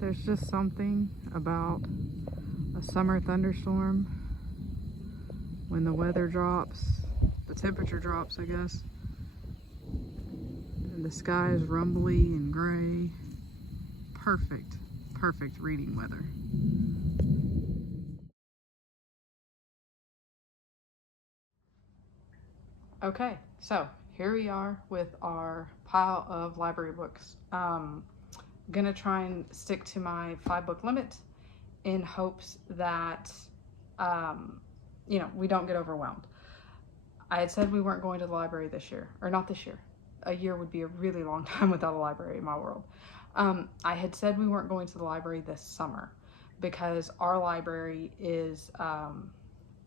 There's just something about a summer thunderstorm when the weather drops, the temperature drops, I guess, and the sky is rumbly and gray. Perfect, perfect reading weather. Okay, so here we are with our pile of library books. Gonna try and stick to my 5-book limit in hopes that, we don't get overwhelmed. I had said we weren't going to the library this year, or not this year. A year would be a really long time without a library in my world. I had said we weren't going to the library this summer because our library is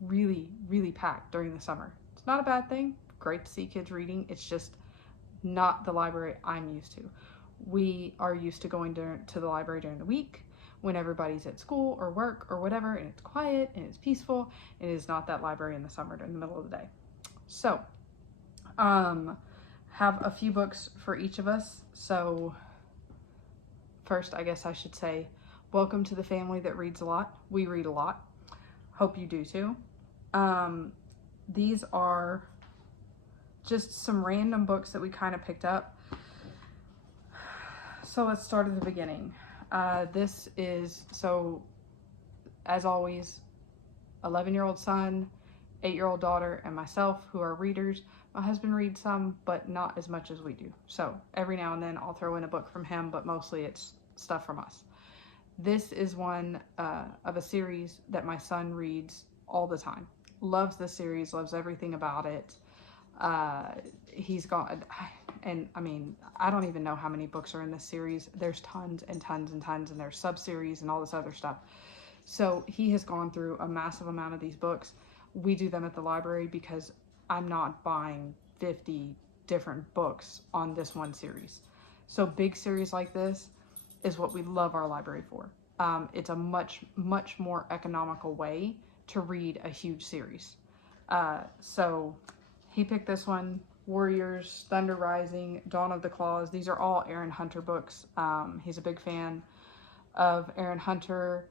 really, really packed during the summer. It's not a bad thing. Great to see kids reading. It's just not the library I'm used to. We are used to going to the library during the week when everybody's at school or work or whatever, and it's quiet and it's peaceful, and it is not that library in the summer during the middle of the day. So, have a few books for each of us. So, first, I guess I should say, welcome to the family that reads a lot. We read a lot. Hope you do too. These are just some random books that we kind of picked up. So let's start at the beginning. This is, so as always, 11-year-old son, 8-year-old daughter, and myself who are readers. My husband reads some, but not as much as we do. So every now and then I'll throw in a book from him, but mostly it's stuff from us. This is one of a series that my son reads all the time. Loves the series, loves everything about it. He's gone, and I mean, I don't even know how many books are in this series. There's tons and tons and tons, and there's sub-series and all this other stuff. So he has gone through a massive amount of these books. We do them at the library because I'm not buying 50 different books on this one series. So big series like this is what we love our library for. It's a much, much more economical way to read a huge series. So he picked this one, Warriors, Thunder Rising, Dawn of the Claws. These are all Erin Hunter books. He's a big fan of Erin Hunter.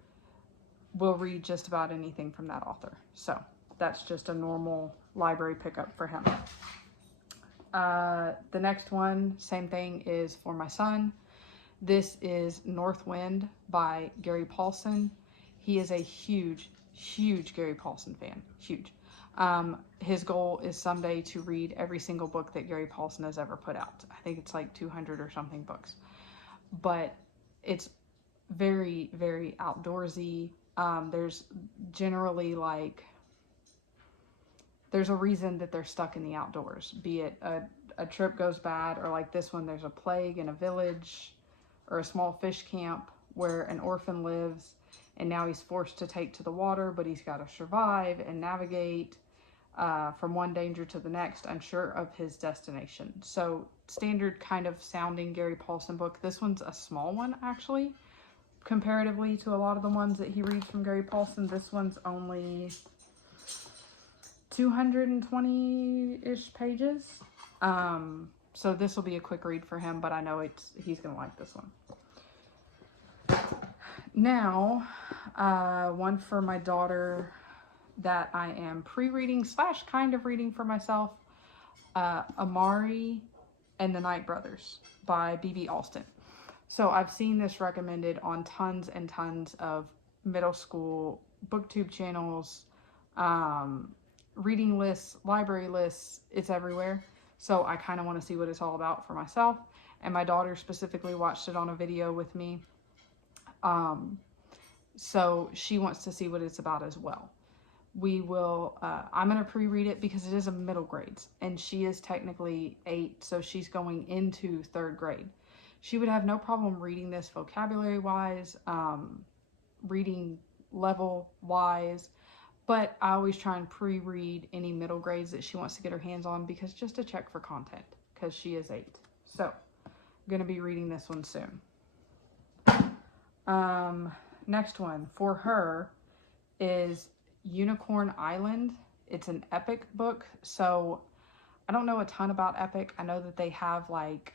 Will read just about anything from that author. So that's just a normal library pickup for him. The next one, same thing, is for my son. This is North Wind by Gary Paulson. He is a huge, huge Gary Paulson fan. Huge. His goal is someday to read every single book that Gary Paulson has ever put out. I think it's like 200 or something books. But it's very, very outdoorsy. There's generally there's a reason that they're stuck in the outdoors. Be it a trip goes bad, or like this one, there's a plague in a village or a small fish camp where an orphan lives, and now he's forced to take to the water, but he's got to survive and navigate from one danger to the next, unsure of his destination. So standard kind of sounding Gary Paulson book. This one's a small one, actually, comparatively to a lot of the ones that he reads from Gary Paulson. This one's only 220-ish pages. So this will be a quick read for him, but I know he's going to like this one. Now, one for my daughter that I am pre-reading / kind of reading for myself, Amari and the Night Brothers by B.B. Alston. So I've seen this recommended on tons and tons of middle school booktube channels, reading lists, library lists. It's everywhere. So I kind of want to see what it's all about for myself. And my daughter specifically watched it on a video with me. So she wants to see what it's about as well. We will, I'm going to pre-read it because it is a middle grades, and she is technically 8, so she's going into 3rd grade. She would have no problem reading this vocabulary-wise, reading level-wise, but I always try and pre-read any middle grades that she wants to get her hands on, because just to check for content, because she is 8. So I'm going to be reading this one soon. Next one for her is Unicorn Island. It's an epic book. So I don't know a ton about epic. I know that they have there's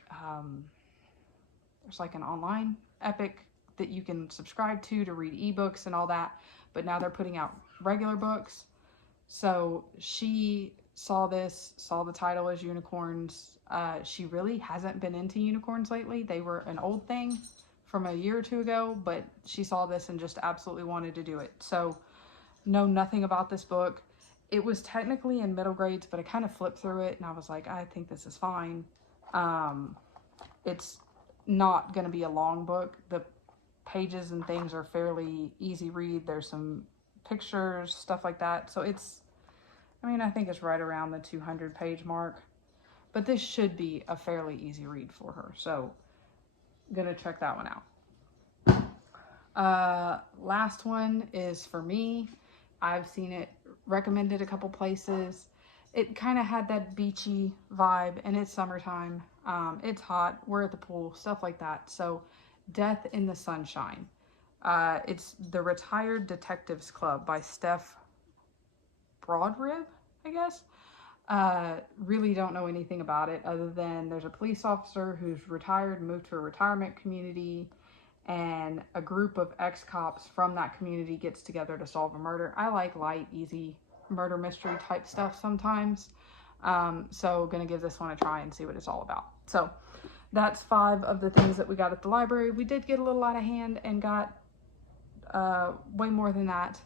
like an online epic that you can subscribe to read ebooks and all that, but now they're putting out regular books. So she saw this, saw the title as unicorns. She really hasn't been into unicorns lately. They were an old thing from a year or two ago, but she saw this and just absolutely wanted to do it. So know nothing about this book. It was technically in middle grades, but I kind of flipped through it and I was like, I think this is fine. It's not going to be a long book. The pages and things are fairly easy read. There's some pictures, stuff like that. So it's, I mean, I think it's right around the 200 page mark, but this should be a fairly easy read for her. So I'm going to check that one out. Last one is for me. I've seen it recommended a couple places. It kind of had that beachy vibe, and it's summertime. It's hot. We're at the pool, stuff like that. So Death in the Sunshine. It's The Retired Detectives Club by Steph Broadribb, I guess. Really don't know anything about it other than there's a police officer who's retired and moved to a retirement community, and a group of ex-cops from that community gets together to solve a murder. I like light, easy murder mystery type stuff sometimes. So gonna give this one a try and see what it's all about. So that's 5 of the things that we got at the library. We did get a little out of hand and got way more than that,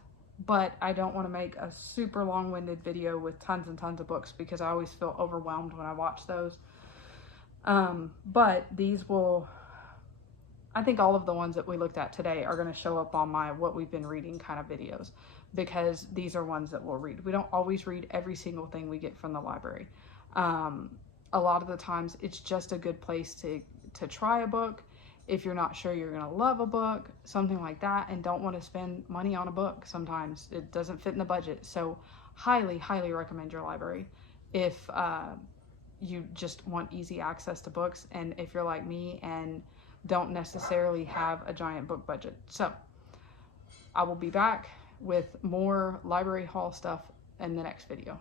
but I don't want to make a super long-winded video with tons and tons of books because I always feel overwhelmed when I watch those. But these will, I think all of the ones that we looked at today are going to show up on my what we've been reading kind of videos, because these are ones that we'll read. We don't always read every single thing we get from the library. A lot of the times it's just a good place to try a book if you're not sure you're going to love a book, something like that, and don't want to spend money on a book. Sometimes it doesn't fit in the budget. So highly, highly recommend your library if you just want easy access to books, and if you're like me and don't necessarily have a giant book budget. So I will be back with more library haul stuff in the next video.